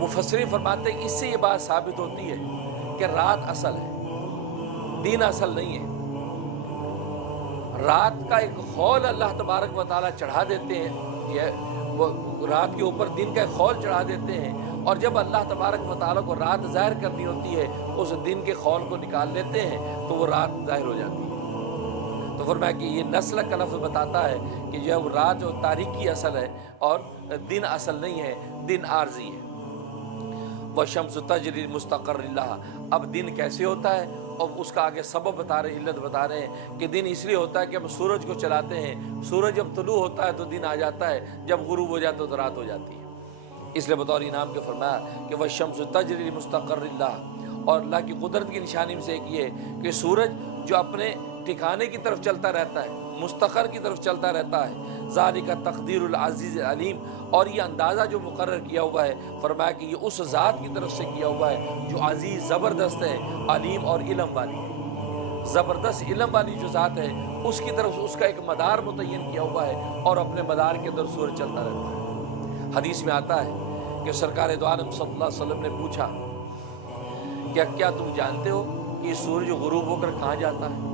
मुफस्सिरीन फरमाते हैं कि इससे ये बात साबित होती है कि रात असल है, दिन असल नहीं है। रात का एक खौल अल्लाह तबारक व तआला चढ़ा देते हैं, ये वो रात के ऊपर दिन का एक खौल चढ़ा देते हैं, और जब अल्लाह तबारक व तआला को रात ज़ाहिर करनी होती है उस दिन के खौल को निकाल लेते हैं तो वो रात ज़ाहिर हो जाती है। तो फरमाया कि ये नस्ल का लफ्ज़ बताता है कि जब रात और तारीकी असल है और दिन असल नहीं है, दिन आर्जी है। व शम्स तजरी मुस्तक़र्रिन लहा, अब दिन कैसे होता है और उसका आगे सबब बता रहे, इल्लत बता रहे हैं कि दिन इसलिए होता है कि हम सूरज को चलाते हैं, सूरज जब तुलू होता है तो दिन आ जाता है, जब गुरूब हो जाता है तो रात हो जाती है। इसलिए बतौर इनाम के फरमाया कि वह शम्स तजरी मुस्तक़र्रिन लहा, और अल्लाह की कुदरत की निशानी में से एक ये कि सूरज जो अपने ठिकाने की तरफ चलता रहता है, मुस्तक़र की तरफ चलता रहता है। ज़ालिका तक़दीरुल अज़ीज़ अलीम, और ये अंदाज़ा जो मुकर्रर किया हुआ है, फरमाया कि ये उस ज़ात की तरफ से किया हुआ है जो अज़ीज़ ज़बरदस्त है, अलीम और इल्म वाली है। ज़बरदस्त इल्म वाली जो ज़ात है उसकी तरफ से उसका एक मदार मुतय्यन किया हुआ है और अपने मदार के अंदर सूरज चलता रहता है। हदीस में आता है कि सरकार दो आलम सल्लल्लाहु अलैहि वसल्लम ने पूछा क्या तुम जानते हो कि सूरज गुरूब होकर कहाँ जाता है?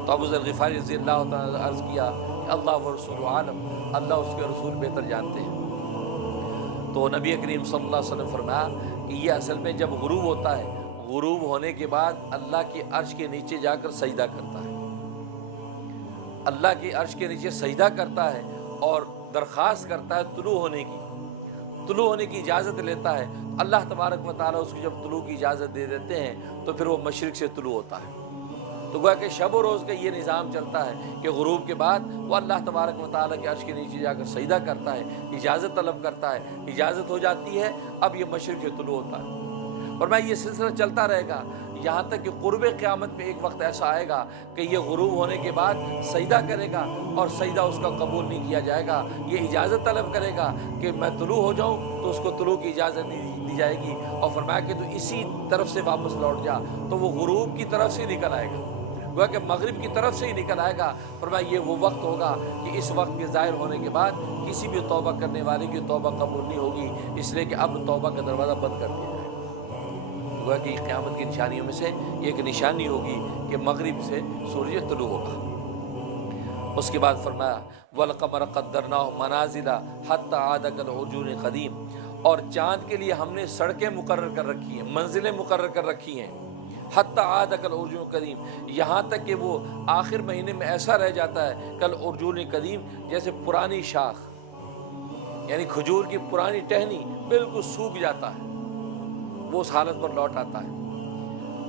तो अबू ज़र ग़िफ़ारी रज़ियल्लाहु तआला अर्ज़ किया कि अल्लाह व रसूलुहु आलम, अल्लाह उसके रसूल बेहतर जानते हैं। तो नबी करीम सल्लल्लाहु अलैहि वसल्लम फरमाया कि ये असल में जब गुरूब होता है, गुरूब होने के बाद अल्लाह के अर्श के नीचे जाकर सजदा करता है, अल्लाह के अर्श के नीचे सजदा करता है और दरख्वास्त करता है तुलू होने की इजाज़त लेता है। अल्लाह तबारक व तआला उसको जब तुलू की इजाज़त दे देते हैं तो फिर वो मशरिक़ से तुलू होता है। तो गोया कि शब और रोज़ का ये निज़ाम चलता है कि गुरूब के बाद वो अल्लाह तबारक व तआला के अर्श के नीचे जाकर सजदा करता है, इजाज़त तलब करता है, इजाज़त हो जाती है, अब ये मशरिक़ से तुलू होता है। और मैं ये सिलसिला चलता रहेगा यहाँ तक कि क़ुर्ब क़यामत में एक वक्त ऐसा आएगा कि ये गुरूब होने के बाद सजदा करेगा और सजदा उसका कबूल नहीं किया जाएगा। ये इजाज़त तलब करेगा कि मैं तुलू हो जाऊँ तो उसको तुलू की इजाज़त नहीं दी जाएगी, और फरमाया कि तो इसी तरफ से वापस लौट जा, तो वो गुरूब की तरफ से निकल आएगा, गोया कि मगरिब की तरफ से ही निकल आएगा। फरमाया ये वो वक्त होगा कि इस वक्त के ज़ाहिर होने के बाद किसी भी तौबा करने वाले की तौबा कबूल नहीं होगी, इसलिए कि अब तौबा का दरवाज़ा बंद कर दिया जाएगा। गोया कि क़यामत की निशानियों में से एक निशानी होगी कि मगरिब से सूरज तुलू होगा। उसके बाद फरमाया वल क़मर क़द्दरनाहु मनाज़िला हत्ता आदा कल उर्जून क़दीम, और चाँद के लिए हमने सड़कें मुकर्रर कर रखी हैं, मंजिलें मुकर्रर कर रखी हैं। हत्ता आदा कल उर्जून क़दीम, यहाँ तक कि वो आखिर महीने में ऐसा रह जाता है कल उर्जून क़दीम, जैसे पुरानी शाख यानी खजूर की पुरानी टहनी बिल्कुल सूख जाता है, वो उस हालत पर लौट आता है।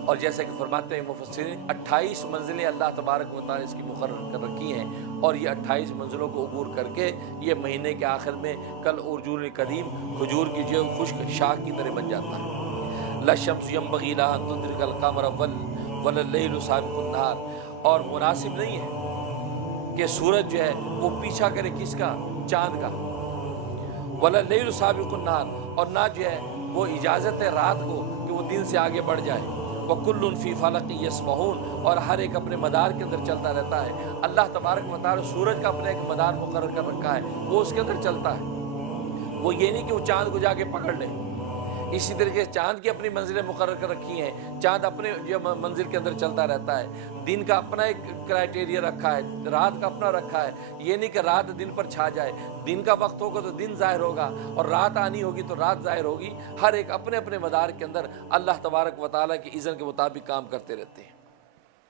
और जैसे कि फरमाते हैं मुफस्सिरीन 28 मंजिलें अल्लाह तबारक व तआला इसकी मुकर्रर कर रखी हैं, और ये 28 मंजिलों को अबूर करके ये महीने के आखिर में कल उर्जून क़दीम खजूर की जो खुश्क शाख की तरह बन जाता है। ला शम्स यंबग़ी लहा अन तुदरिकल क़मर वला लैलु साबिक़ुन नहार, और मुनासिब नहीं है कि सूरज जो है वो पीछा करे किसका? चाँद का। वला लैलु साबिक़ुन नहार, और ना जो है वो इजाज़त है रात को कि वो दिन से आगे बढ़ जाए। वकुल्लुन फ़ी फ़लक़िन यस्बहून, और हर एक अपने मदार के अंदर चलता रहता है। अल्लाह तबारक व तआला सूरज का अपना एक मदार मुकर्रर कर रखा है, वो उसके अंदर चलता है। वो ये नहीं कि वो चाँद को जाके पकड़ ले, इसी तरीके से चाँद की अपनी मंजिलें मुकर्रर कर रखी हैं, चाँद अपने जो मंजिल के अंदर चलता रहता है। दिन का अपना एक क्राइटेरिया रखा है, रात का अपना रखा है। ये नहीं कि रात दिन पर छा जाए, दिन का वक्त होगा तो दिन ज़ाहिर होगा और रात आनी होगी तो रात ज़ाहिर होगी। हर एक अपने अपने मदार के अंदर अल्लाह तबारक व तआला की इज़्न के मुताबिक काम करते रहते हैं।